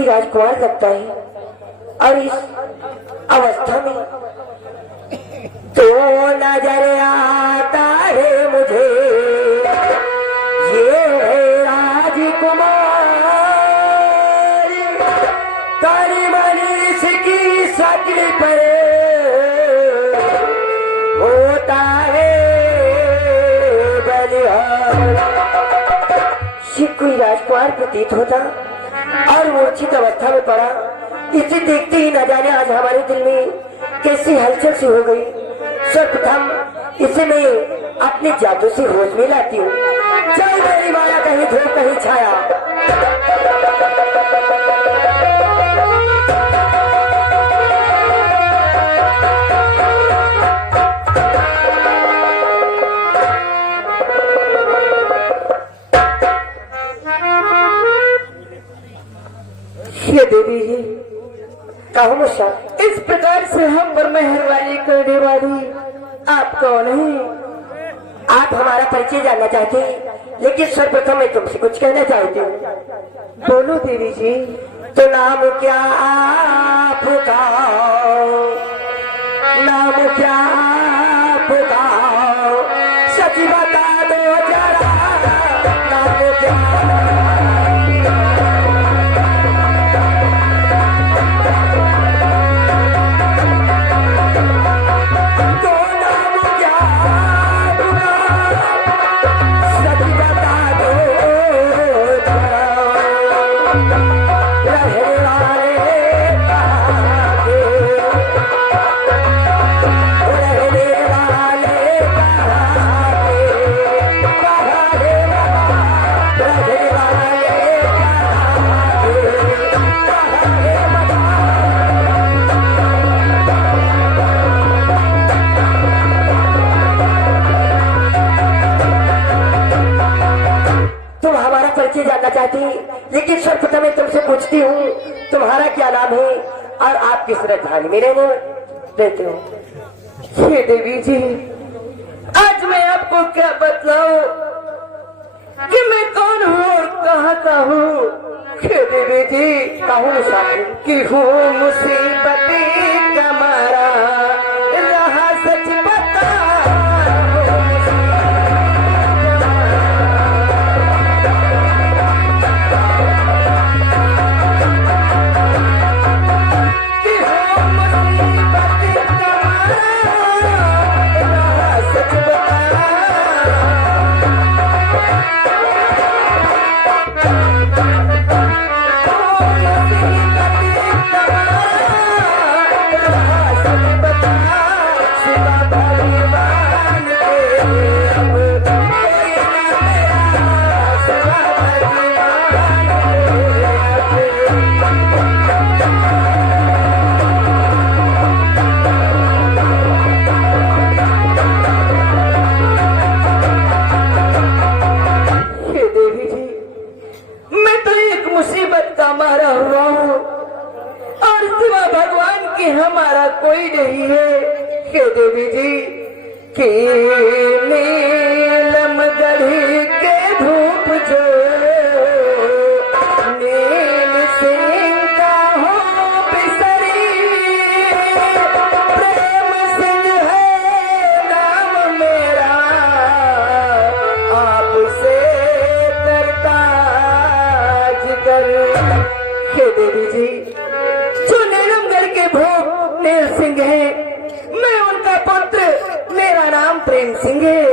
कोई राजकुमार लगता है और इस अवस्था में तो नजर आता है मुझे ये है राजकुमार तारी मनीष की शक्ल पर होता है बलिहार। कोई राजकुमार प्रतीत होता और मूर्छित अवस्था में पड़ा। इसे देखते ही न जाने आज हमारे दिल में कैसी हलचल सी हो गई। सर्वप्रथम इसे मैं अपने जादू से होश में लाती हूँ। चल मेरी माया कहीं धूप कहीं छाया। ये देवी जी कहो मुझसे इस प्रकार से हम पर मेहरबानी करने वाली आप कौन है? आप हमारा परिचय जानना चाहते हैं, लेकिन सर्वप्रथम मैं तुमसे कुछ कहना चाहती हूँ। बोलो देवी जी। तो नाम क्या आपका? नाम क्या आपका? सच बता दो जरा, नाम क्या? लेकिन सर्वप्रथम मैं तुमसे पूछती हूँ तुम्हारा क्या नाम है और आप किस राजधानी में रहने देते हो? हे देवी जी आज मैं आपको क्या बतलाऊं कि मैं कौन हूँ और कहाँ का हूँ। हे देवी जी कहूँ कि हूँ मुसीबती का मारा रहा सच बता। हमारा कोई नहीं है। हे देवी जी कि नीलम गढ़ी के धूप जो नील सिंह का हो बिसरी प्रेम सिंह है नाम मेरा आपसे करता जिक्र। हे देवी जी नील सिंह है मैं उनका पुत्र मेरा नाम प्रेम सिंह है।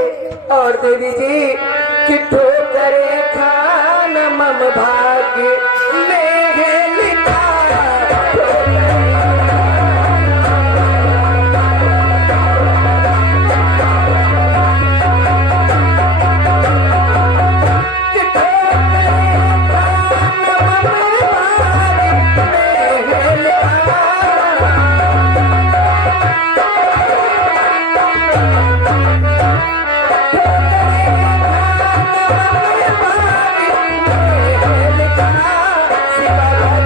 और देवी जी कि ठोकरे खान मम भाग्य में है लिखा। शिवा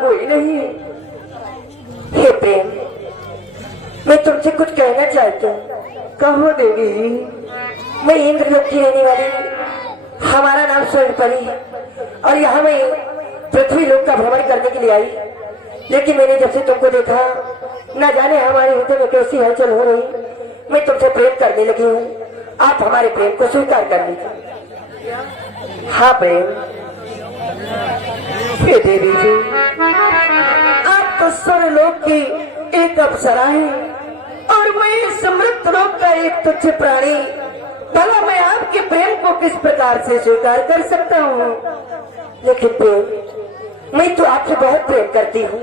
कोई नहीं। हे प्रेम, मैं तुमसे कुछ कहना चाहती हूँ। कहो देवी। मैं इंद्रलोक की रहने वाली, हमारा नाम स्वर्णपरी है और यहाँ मैं पृथ्वी लोक का भ्रमण करने के लिए आई। लेकिन मैंने जब से तुमको देखा, न जाने हमारे हृदय में कैसी हलचल हो रही। मैं तुमसे प्रेम करने लगी हूँ, आप हमारे प्रेम को स्वीकार कर लीजिए। हाँ प्रेम। हे देवी जी, आप तो स्वर्गलोक की एक अप्सरा है और मैं समृद्ध लोक का एक तुच्छ प्राणी। भला मैं आपके प्रेम को किस प्रकार से स्वीकार कर सकता हूँ? लेकिन प्रेम, मैं तो आपसे बहुत प्रेम करती हूँ।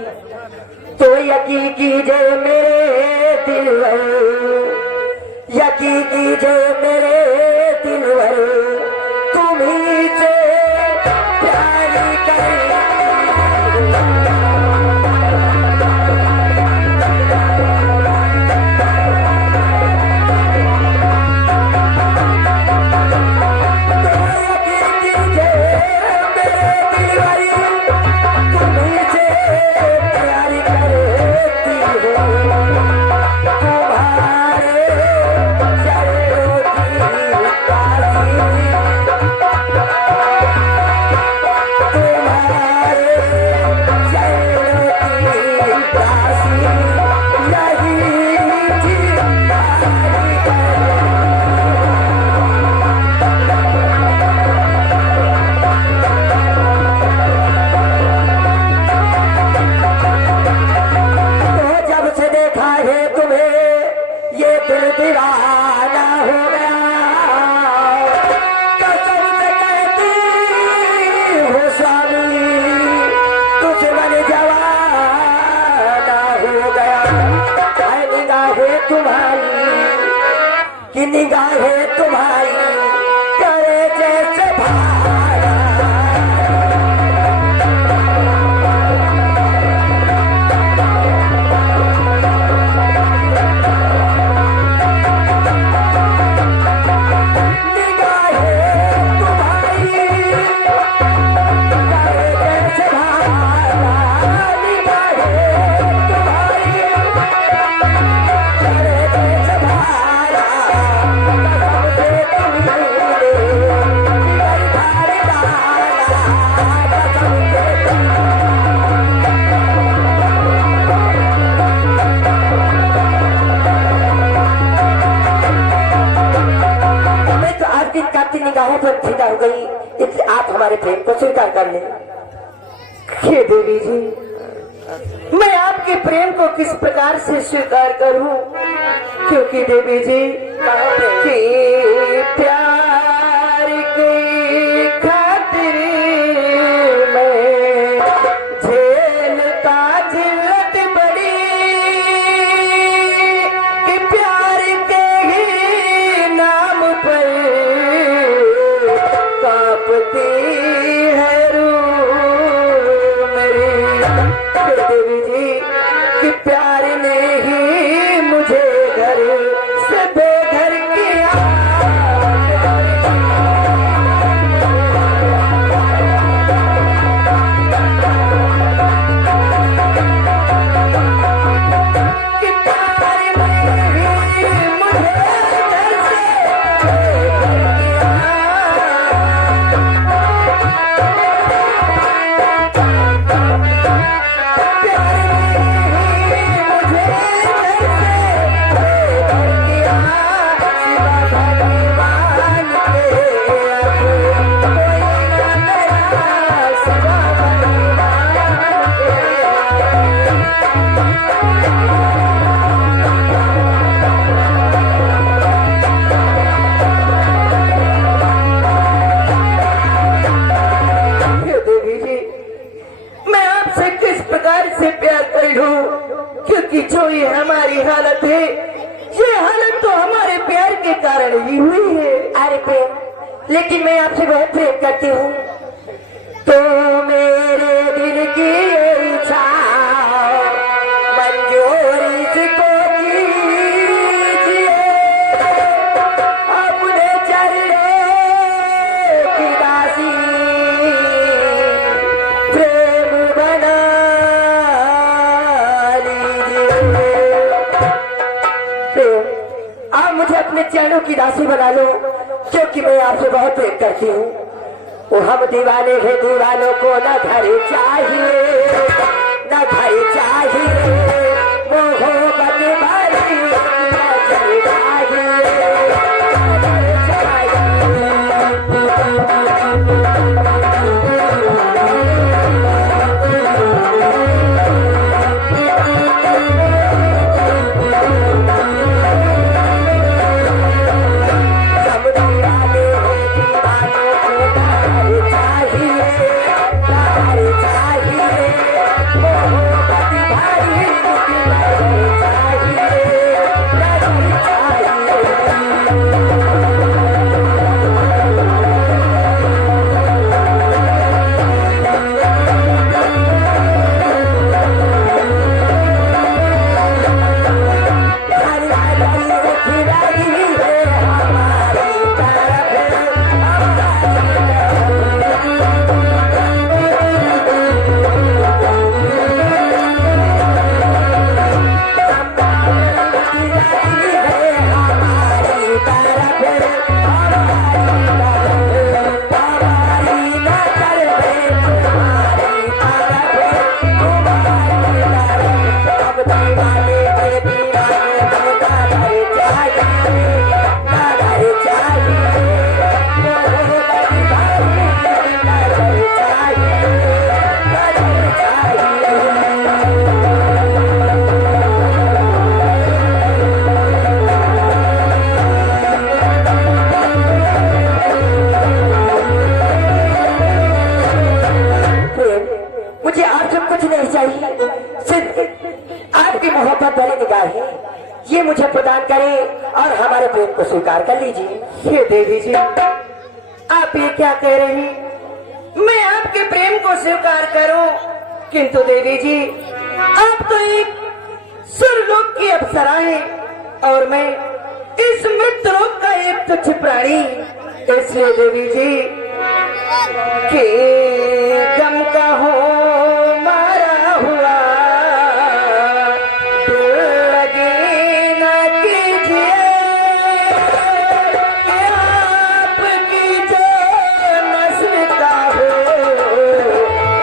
तो यकीन कीजिए मेरे दिलवर, यकीन कीजिए मेरे दिलवर, तुम्हीं से प्यार कर। कि निगाहें तुम्हारी करे जैसे भारा। निगाहों पर फिदा हो गई, इसलिए आप हमारे प्रेम को स्वीकार कर लें। हे देवी जी, मैं आपके प्रेम को किस प्रकार से स्वीकार करूं? क्योंकि देवी जी कि प्यार की खातिर मैं झेलता जिल्लत बड़ी, कि प्यार के ही नाम पर कांपती है रूह मेरी। देवी जी कि प्यार ने ही मुझे घर से बेघर किया। कि प्यार ने ही मुझे घर से बेघर किया। क्योंकि जो ये हमारी हालत है, ये हालत तो हमारे प्यार के कारण ही हुई है। अरे प्रेम, लेकिन मैं आपसे बहुत प्रेम करती हूँ, तो मेरे दिल की ये इच्छा मंजूर इसको कीजिए। अपने चरणों की दासी प्रेम बना चरणों की दासी बना लो, क्योंकि मैं आपसे बहुत प्रेम करती हूँ। वो हम दीवाने हैं, दीवानों को न घर चाहिए, न घर चाहिए, मोहब्बत भरी नजर चाहिए। मुझे आपसे कुछ नहीं चाहिए, सिर्फ आपकी मोहब्बत भरी निगाहें ये मुझे प्रदान करें और हमारे प्रेम को स्वीकार कर लीजिए। ये देवी जी, आप ये क्या कह रही? मैं आपके प्रेम को स्वीकार करूं, किंतु देवी जी आप तो एक सुरलोक की अप्सरा हैं और मैं इस मृतलोक का एक तुच्छ प्राणी। इसलिए देवी जी के गम का हो मारा हुआ दिल लगे न कीजिए, आपकी जो नस्ल का हो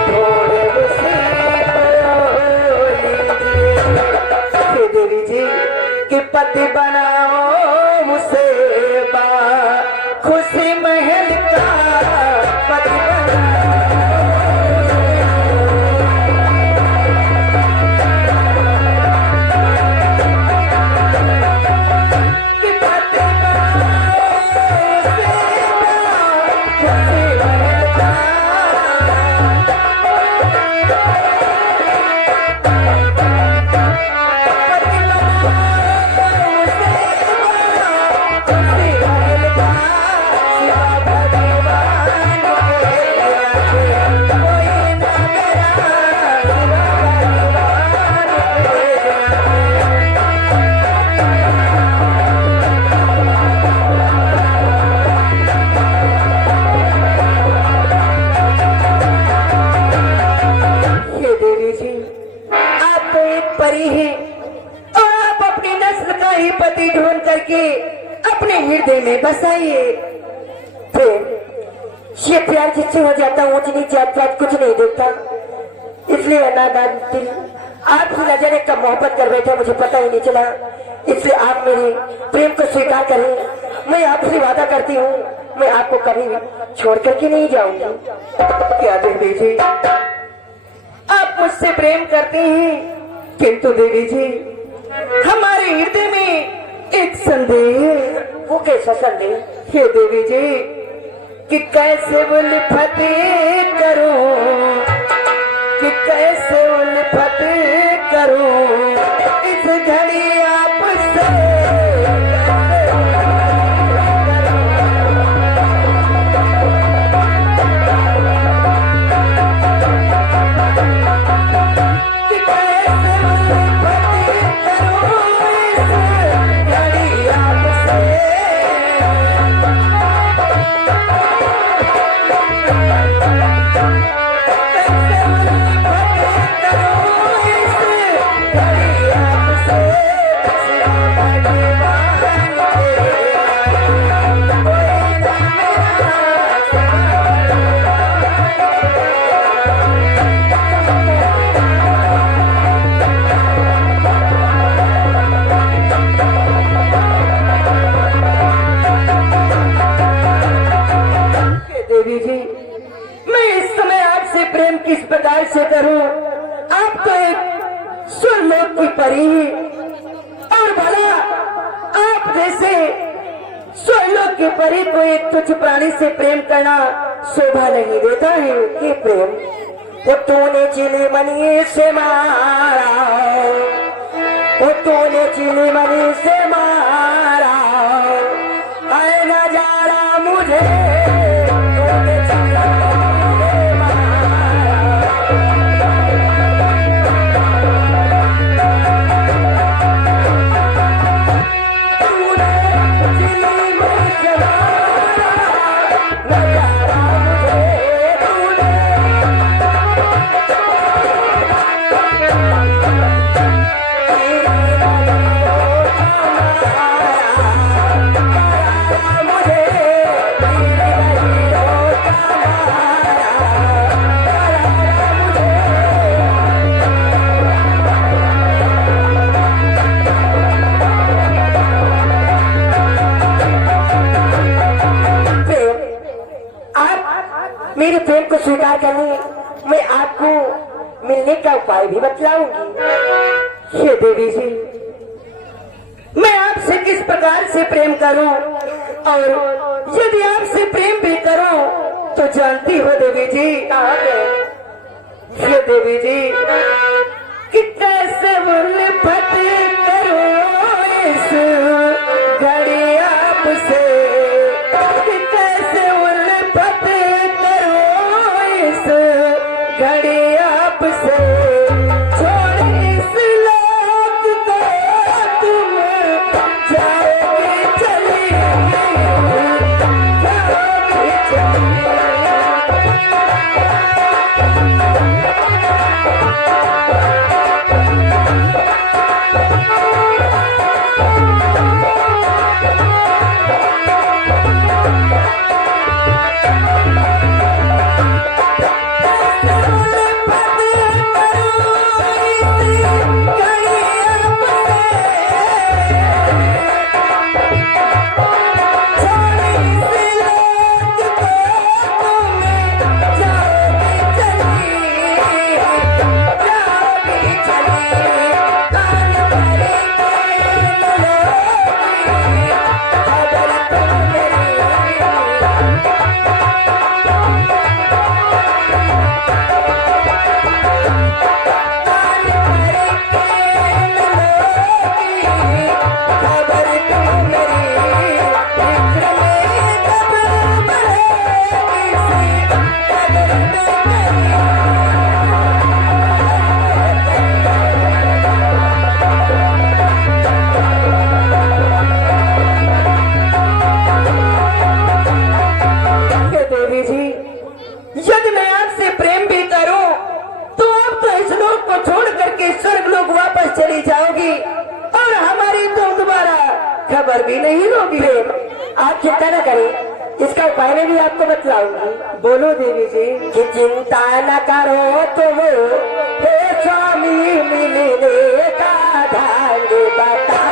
थोड़े उसे लीजिए। देवी जी कि पति बनाओ उसे खुशी महल का पति बनाओ। पति ढूंढ करके अपने हृदय में बसाइए। फिर ये प्यार जिससे हो जाता ऊंच नीच जात पात कुछ नहीं देखता, इसलिए अनादान दिल आपकी नजर कब मोहब्बत कर बैठे मुझे पता ही नहीं चला। इसलिए आप मेरे प्रेम को स्वीकार करें। मैं आपसे वादा करती हूँ मैं आपको कभी छोड़ करके नहीं जाऊंगी। क्या देवी जी आप मुझसे प्रेम करते हैं, किंतु देवी जी हमारे हृदय में एक संदेह है। वो कैसा संदेह? हे देवी जी कि कैसे उल्फत करूं, कि कैसे उल्फत करूं इस घड़ी आपसे। परी और भला आप जैसे स्वर्लोक की परी को एक तुच्छ प्राणी से प्रेम करना शोभा नहीं देता है। ये प्रेम वो तूने चिली मनी से मारा, वो तूने चिली मनी से मारा, है नजारा मुझे तूने चिली मनी से मारा। तूने चिली मनी से मारा, नजारा मुझे तूने मेरे प्रेम को स्वीकार करने मैं आपको मिलने का उपाय भी बतलाऊंगी। हे देवी जी, मैं आपसे किस प्रकार से प्रेम करूं और यदि आपसे प्रेम भी करूं तो जानती हो देवी जी, हे देवी जी, कि कैसे उल्फत करूं इस घड़ी आपसे, कि कैसे उल्फत करूं इस घड़ी आपसे। छोड़ इस लोक को तुम जाओगे चली, जाओगे चली। यदि मैं आपसे प्रेम भी करूं तो आप तो इस लोक को छोड़ करके स्वर्ग लोक वापस चली जाओगी और हमारी तो दोबारा खबर भी नहीं होगी। आप चिंता न करें, इसका उपाय मैं भी आपको बतलाऊंगी। बोलो देवी जी। कि चिंता न करो तुम हे स्वामी, मिलने का ढंग बताओ।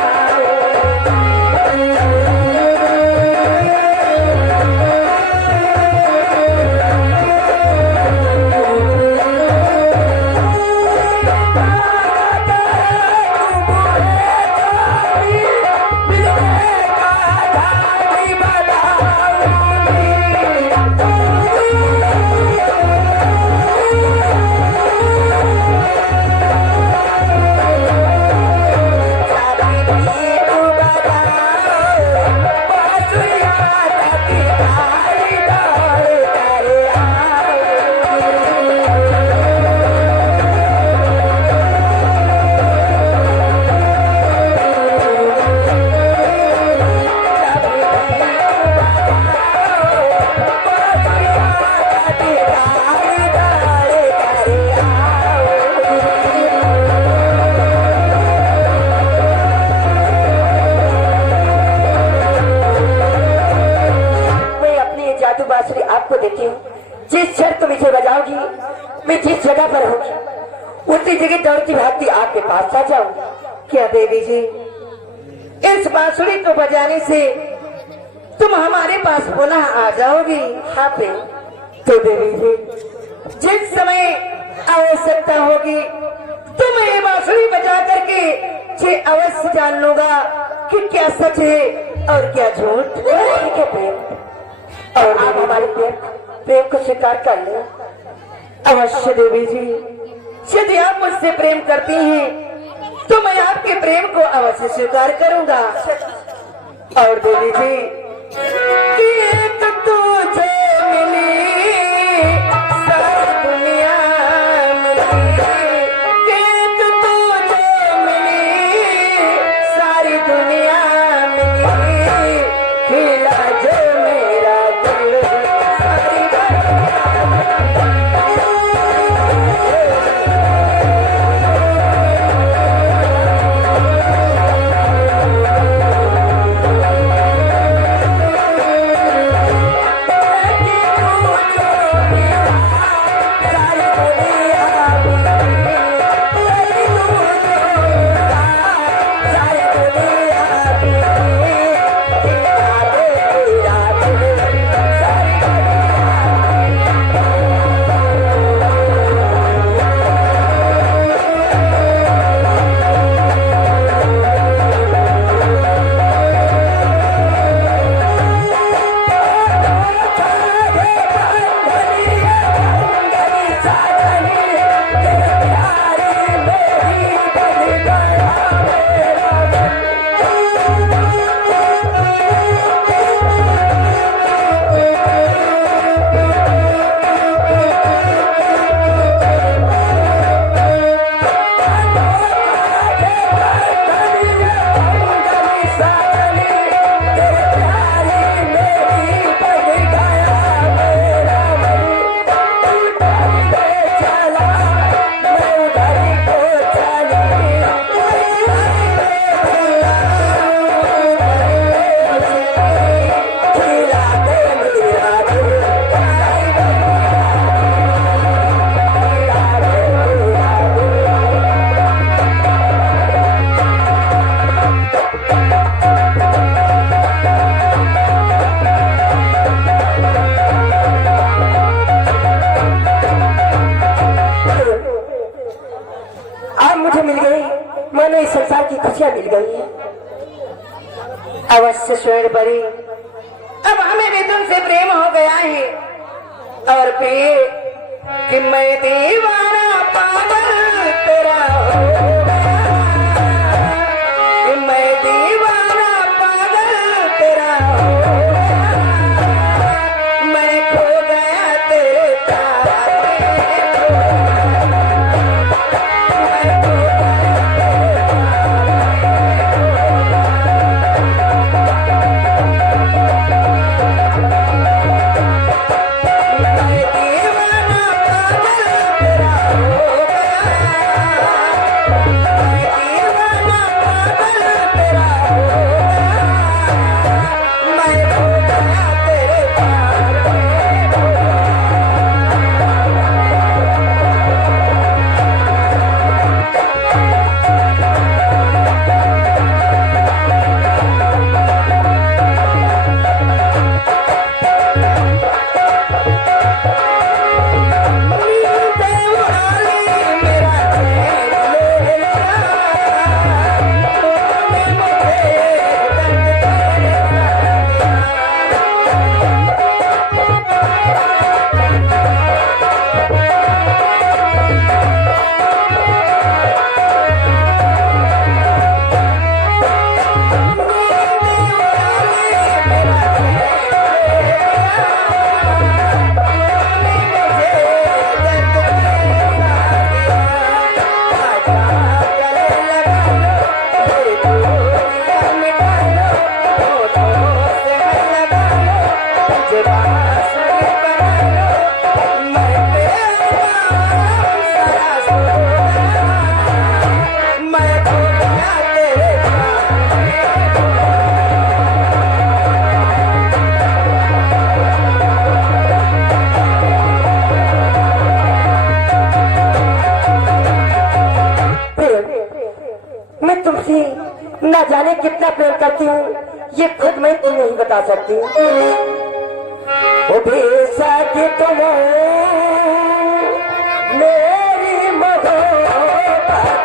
आपको देती हूँ, जिस क्षण तुम इसे बजाओगी मैं जिस जगह पर होगी उसी जगह दौड़ती भागती आपके पास आ जाऊंगी। क्या देवी जी, इस बांसुरी को बजाने से तुम हमारे पास पुनः आ जाओगी? हाँ प्रेम। तो देवी जी, जिस समय आवश्यकता होगी तो मैं ये बांसुरी बजा करके ये अवश्य जान लूंगा कि क्या सच है और क्या झूठ। ठीक है प्रेम, और आप हमारे प्रेम को स्वीकार कर ले। अवश्य देवी जी, यदि आप मुझसे प्रेम करती हैं तो मैं आपके प्रेम को अवश्य स्वीकार करूंगा। और देवी जी, एक तुझे मिली सारी दुनिया मिली, एक तुझे मिली सारी दुनिया मिली, खिला जो मेरा दिल सारी इस संसार की खुशियां मिल गई है। अवश्य स्वर्ण परी, अब हमें भी तुमसे प्रेम हो गया है और फिर कि मैं दीवाना पागल तेरा हो गया, कि मैं दीवाना पागल तेरा हो गया, मैं खो गया तेरे प्यार न जाने कितना प्रेम करती हूँ, ये खुद मैं तुम नहीं बता सकती। वो बेशक तुम मेरी मोहब्बत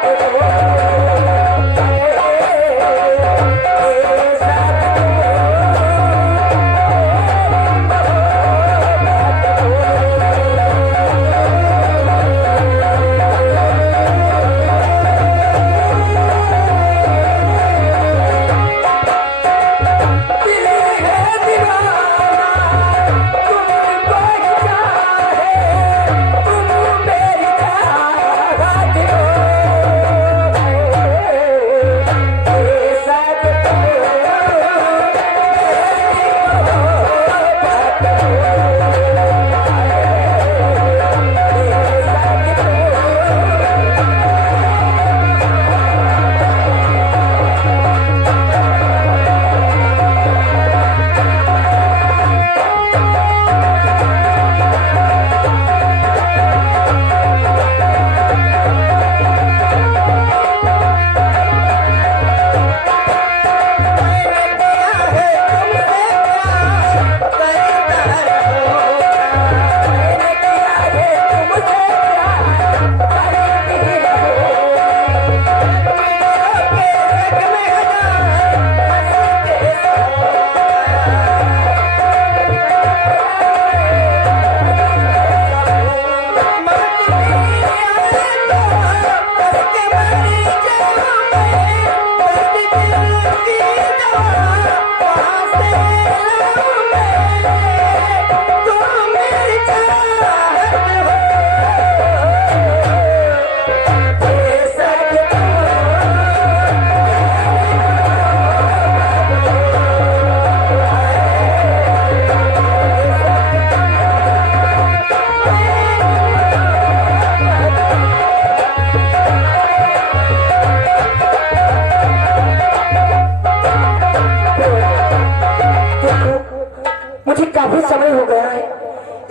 मुझे काफी समय हो गया है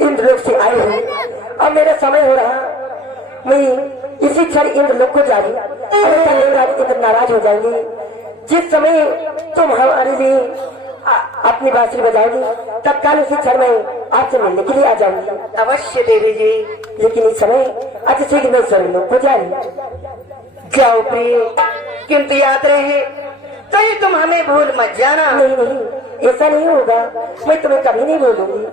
इंद्रलोक से आए हुए। अब मेरा समय हो रहा, मैं इसी क्षण इंद्रलोक को जा रही। इंद्र नाराज हो जाएंगे। जिस समय तुम हमारे लिए अपनी बांसुरी बजाओगी तत्काल उसी क्षण में आपसे मिलने के लिए आ जाऊंगी। अवश्य देवी जी। लेकिन इस समय अति शीघ्र मैं स्वर्गलोक को जा रही। जाओ प्रिय, किंतु याद रहे कहीं तुम हमें भूल मत जाना। नहीं नहीं, ऐसा नहीं होगा। मैं तुम्हें कभी नहीं भूलूंगी।